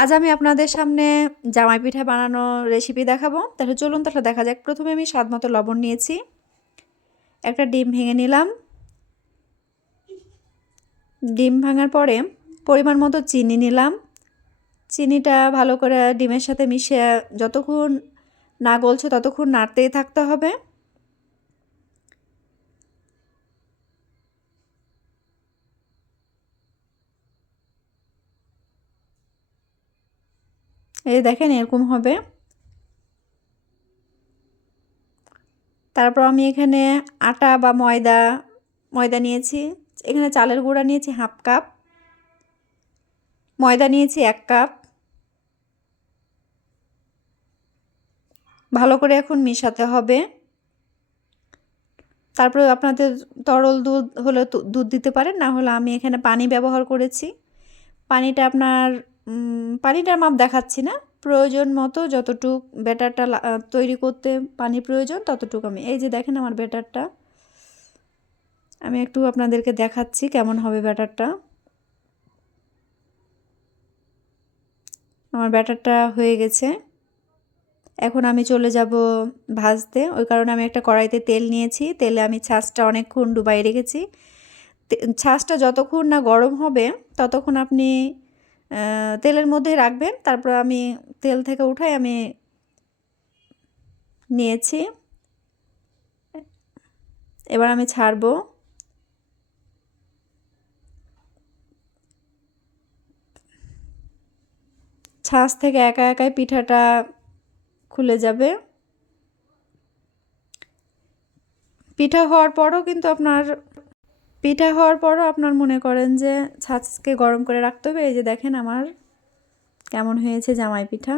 আজ আমি আপনাদের সামনে জামাই পিঠা বানানোর রেসিপি দেখাবো। তাহলে চলুন তাহলে দেখা যাক। প্রথমে আমি স্বাদ মতো লবণ নিয়েছি, একটা ডিম ভেঙে নিলাম। ডিম ভাঙার পরে পরিমাণ মতো চিনি নিলাম। চিনিটা ভালো করে ডিমের সাথে মিশিয়ে যতক্ষণ না গলছে ততক্ষণ নাড়তেই থাকতে হবে। এই দেখেন এরকম হবে। তারপর আমি এখানে আটা বা ময়দা নিয়েছি। এখানে চালের গুঁড়া নিয়েছি হাফ কাপ, ময়দা নিয়েছি 1 কাপ। ভালো করে এখন মেশাতে হবে। তারপরে আপনাদের তরল দুধ হলে দুধ দিতে পারেন, না হলে আমি এখানে পানি ব্যবহার করেছি। পানিটা আপনার পানিটার মাপ দেখাচ্ছি না, প্রয়োজন মতো যতটুক ব্যাটারটা তৈরি করতে পানি প্রয়োজন ততটুকু আমি এই যে দেখেন আমার ব্যাটারটা আমি একটু আপনাদেরকে দেখাচ্ছি কেমন হবে ব্যাটারটা। আমার ব্যাটারটা হয়ে গেছে। এখন আমি চলে যাব ভাজতে। ওই কারণে আমি একটা কড়াইতে তেল নিয়েছি। তেলে আমি ছাঁচটা অনেকক্ষণ ডুবাই রেখেছি। ছাঁচটা যতক্ষণ না গরম হবে ততক্ষণ আপনি তেলের মধ্যে রাখবেন। তারপর আমি তেল থেকে উঠাই আমি নিয়েছি। এবার আমি ছাড়বো। ছাঁচ থেকে একা একাই পিঠাটা খুলে যাবে। পিঠা হওয়ার পরও মনে করেন যে ছাঁচকে গরম করে রাখতে হবে। এই যে দেখেন আমার কেমন হয়েছে জামাই পিঠা।